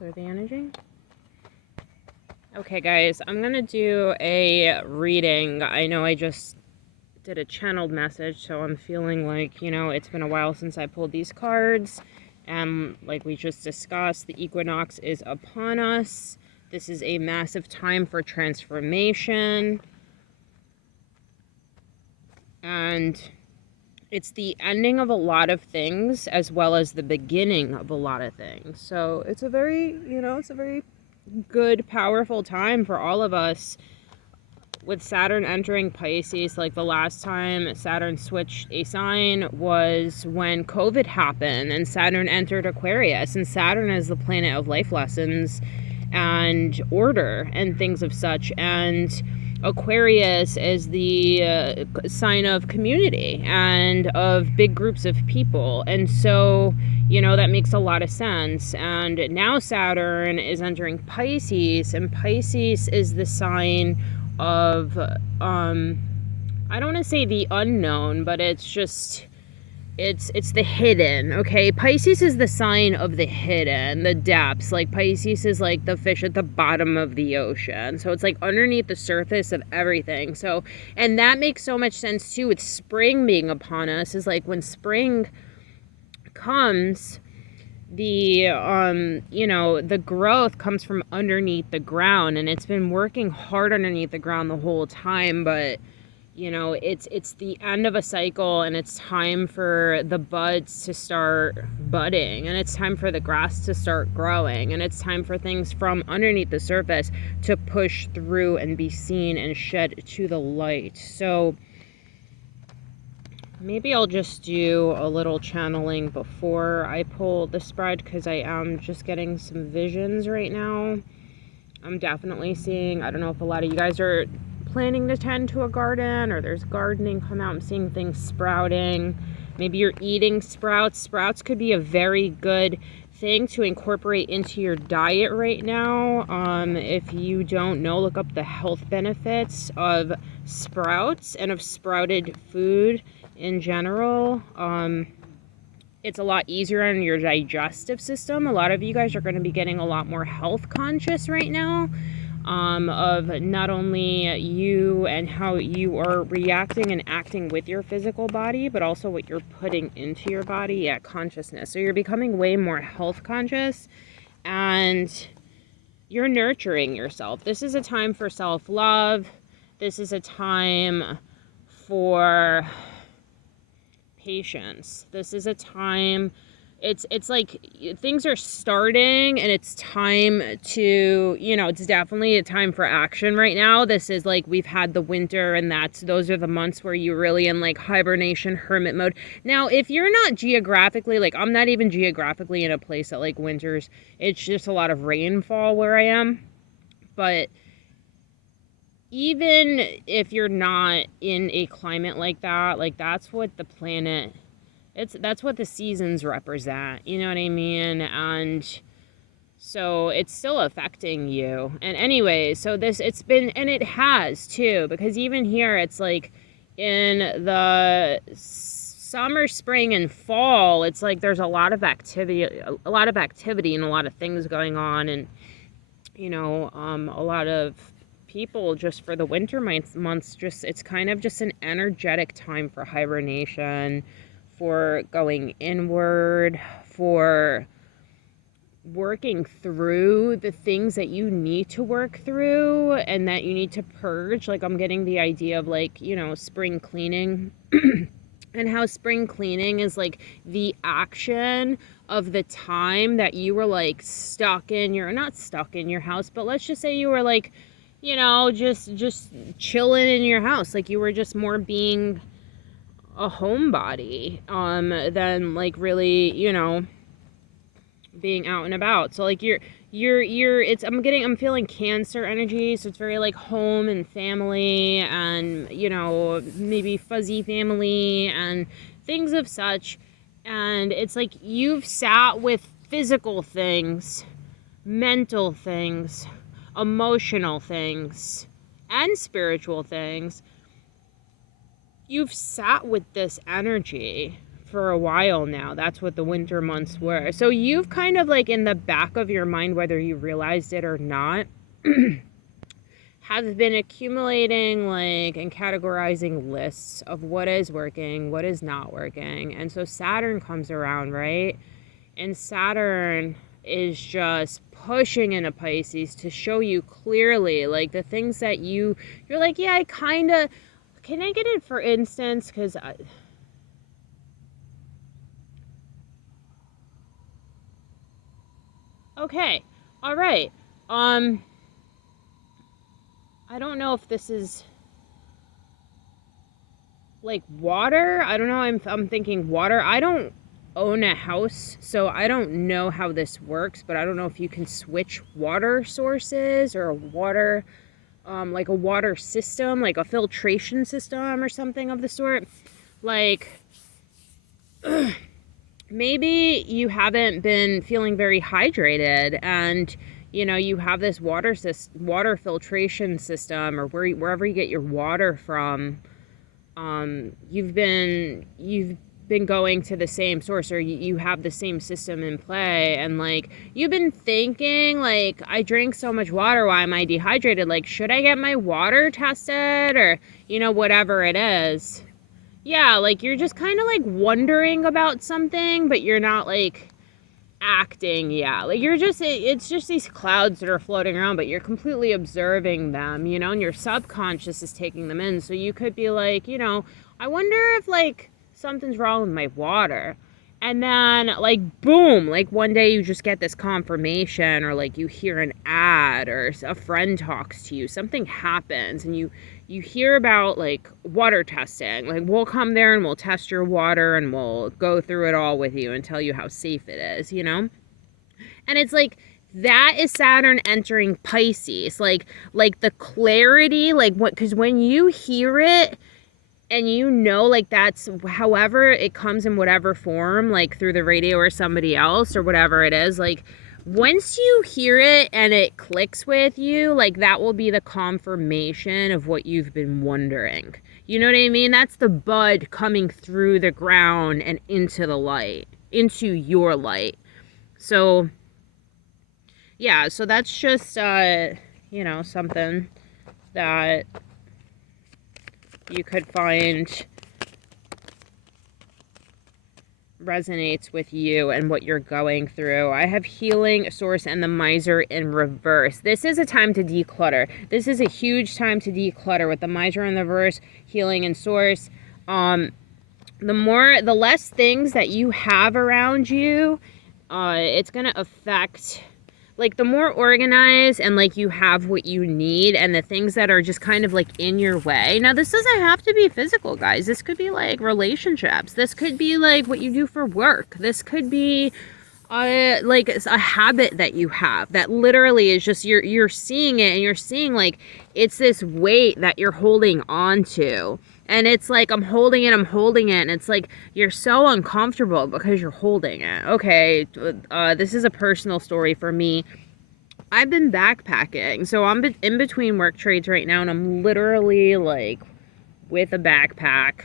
Clear the energy. Okay, guys, I'm going to do a reading. I know I just did a channeled message, so I'm feeling like, it's been a while since I pulled these cards. And like we just discussed, the equinox is upon us. This is a massive time for transformation. And it's the ending of a lot of things as well as the beginning of a lot of things. So it's a very, it's a very good, powerful time for all of us. With Saturn entering Pisces, like the last time Saturn switched a sign was when COVID happened and Saturn entered Aquarius. And Saturn is the planet of life lessons and order and things of such. And Aquarius is the sign of community and of big groups of people. And so, that makes a lot of sense. And now Saturn is entering Pisces, and Pisces is the sign of, I don't want to say the unknown, but it's just, it's the hidden, okay? Pisces is the sign of the hidden, the depths. Like Pisces is like the fish at the bottom of the ocean. So it's like underneath the surface of everything. So, and that makes so much sense too with spring being upon us, is like when spring comes, the the growth comes from underneath the ground, and it's been working hard underneath the ground the whole time, but it's the end of a cycle, and it's time for the buds to start budding, and it's time for the grass to start growing, and it's time for things from underneath the surface to push through and be seen and shed to the light. So maybe I'll just do a little channeling before I pull the spread, because I am just getting some visions right now. I'm definitely seeing, I don't know if a lot of you guys are planning to tend to a garden or there's gardening come out. I'm seeing things sprouting. Maybe you're eating sprouts. Sprouts could be a very good thing to incorporate into your diet right now. If you don't know, look up the health benefits of sprouts and of sprouted food in general. It's a lot easier on your digestive system. A lot of you guys are going to be getting a lot more health conscious right now, of not only you and how you are reacting and acting with your physical body, but also what you're putting into your body at consciousness. So you're becoming way more health conscious, and you're nurturing yourself. This is a time for self-love. This is a time for patience. This is a time, it's like things are starting, and it's time to, it's definitely a time for action right now. This is like, we've had the winter, and those are the months where you're really in like hibernation, hermit mode. Now, if you're not geographically, like I'm not even geographically in a place that like winters, it's just a lot of rainfall where I am. But even if you're not in a climate like that, like that's what the planet, that's what the seasons represent, you know what I mean? And so it's still affecting you. And anyway, so it's been, and it has too, because even here it's like in the summer, spring, and fall, it's like there's a lot of activity and a lot of things going on, and a lot of people just for the winter months, just it's kind of just an energetic time for hibernation, for going inward, for working through the things that you need to work through and that you need to purge. Like I'm getting the idea of like, spring cleaning and how spring cleaning is like the action of the time that you were like not stuck in your house, but let's just say you were like, just chilling in your house. Like you were just more being a homebody, than like really, being out and about. So like I'm feeling Cancer energy. So it's very like home and family and, maybe fuzzy family and things of such. And it's like you've sat with physical things, mental things, emotional things, and spiritual things. You've sat with this energy for a while now. That's what the winter months were. So you've kind of like in the back of your mind, whether you realized it or not, have been accumulating like and categorizing lists of what is working, what is not working. And so Saturn comes around, right? And Saturn is just pushing into Pisces to show you clearly like the things that you're like, yeah, I kind of, can I get it for instance? Because okay, all right. I don't know if this is like water. I don't know. I'm thinking water. I don't own a house, so I don't know how this works, but I don't know if you can switch water sources or a water like a water system, like a filtration system or something of the sort. Like maybe you haven't been feeling very hydrated and you know you have this water filtration system or wherever you get your water from. You've been going to the same source, or you have the same system in play, and like you've been thinking like, I drink so much water, why am I dehydrated? Like, should I get my water tested, or you know, whatever it is. Yeah, like you're just kind of like wondering about something, but you're not like acting. Yeah, like you're just, it's just these clouds that are floating around, but you're completely observing them, you know, and your subconscious is taking them in. So you could be like, you know, I wonder if like something's wrong with my water. And then like boom, like one day you just get this confirmation, or like you hear an ad, or a friend talks to you, something happens, and you hear about like water testing. Like, we'll come there and we'll test your water and we'll go through it all with you and tell you how safe it is, you know? And it's like, that is Saturn entering Pisces. Like the clarity, like what, because when you hear it, and you know, like that's however it comes in whatever form, like through the radio or somebody else or whatever it is, like once you hear it and it clicks with you, like that will be the confirmation of what you've been wondering. You know what I mean? That's the bud coming through the ground and into the light, into your light. So yeah, so that's just you know, something that you could find resonates with you and what you're going through. I have Healing, Source, and the Miser in reverse. This is a time to declutter. This is a huge time to declutter with the Miser in the reverse, Healing, and Source. The less things that you have around you, it's gonna affect, like the more organized and like you have what you need, and the things that are just kind of like in your way. Now this doesn't have to be physical, guys. This could be like relationships. This could be like what you do for work. This could be like a habit that you have that literally is just you're seeing it, and you're seeing like it's this weight that you're holding on to. And it's like, I'm holding it, and it's like, you're so uncomfortable because you're holding it. Okay, this is a personal story for me. I've been backpacking, so I'm in between work trades right now, and I'm literally like with a backpack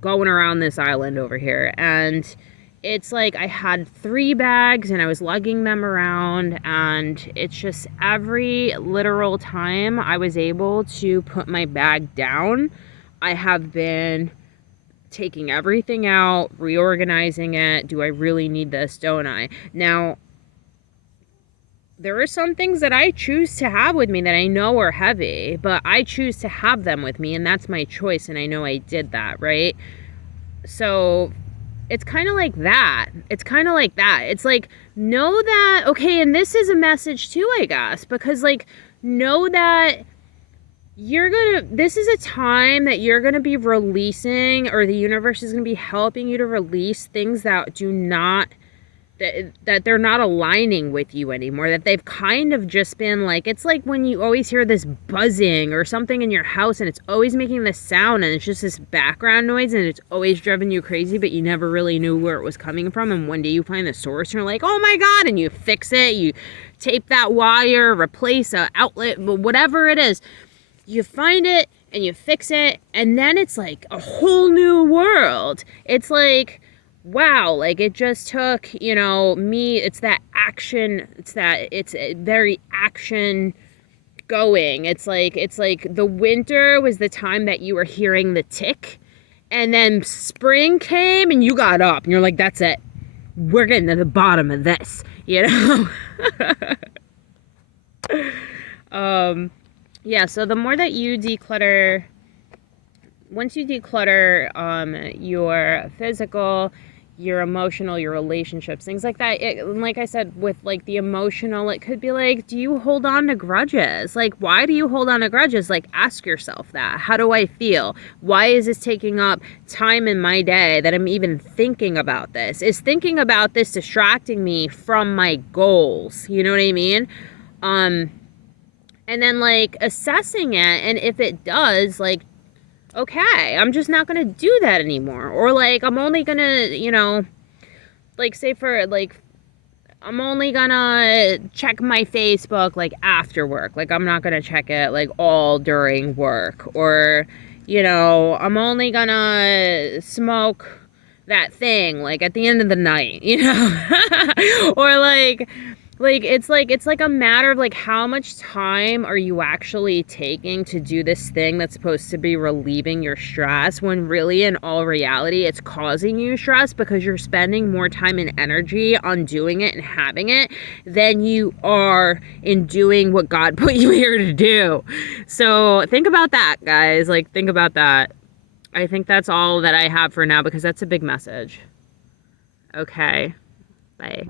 going around this island over here. And it's like I had 3 bags and I was lugging them around, and it's just every literal time I was able to put my bag down, I have been taking everything out, reorganizing it. Do I really need this? Don't I? Now, there are some things that I choose to have with me that I know are heavy, but I choose to have them with me, and that's my choice, and I know I did that, right? So it's kind of like that. It's like, know that, okay, and this is a message too, I guess, because like, know that this is a time that you're gonna be releasing, or the universe is gonna be helping you to release things that do not, that they're not aligning with you anymore, that they've kind of just been like, it's like when you always hear this buzzing or something in your house, and it's always making this sound, and it's just this background noise, and it's always driving you crazy, but you never really knew where it was coming from. And one day you find the source, and you're like, oh my God, and you fix it, you tape that wire, replace an outlet, whatever it is, you find it, and you fix it, and then it's like a whole new world. It's like, wow, like it just took, you know, me, it's that action, it's very action going. It's like the winter was the time that you were hearing the tick, and then spring came and you got up and you're like, that's it. We're getting to the bottom of this, you know? Yeah, so the more that you declutter, once you declutter your physical, your emotional, your relationships, things like that, like I said, with like the emotional, it could be like, do you hold on to grudges? Like, why do you hold on to grudges? Like, ask yourself that. How do I feel? Why is this taking up time in my day that I'm even thinking about this? Is thinking about this distracting me from my goals? You know what I mean? And then like assessing it, and if it does, like, okay, I'm just not gonna do that anymore. Or like, I'm only gonna, you know, like say for like, I'm only gonna check my Facebook like after work. Like, I'm not gonna check it like all during work. Or, you know, I'm only gonna smoke that thing like at the end of the night, you know? Or like it's like a matter of like, how much time are you actually taking to do this thing that's supposed to be relieving your stress, when really in all reality it's causing you stress, because you're spending more time and energy on doing it and having it than you are in doing what God put you here to do. So think about that, guys. Like, think about that. I think that's all that I have for now, because that's a big message. Okay. Bye.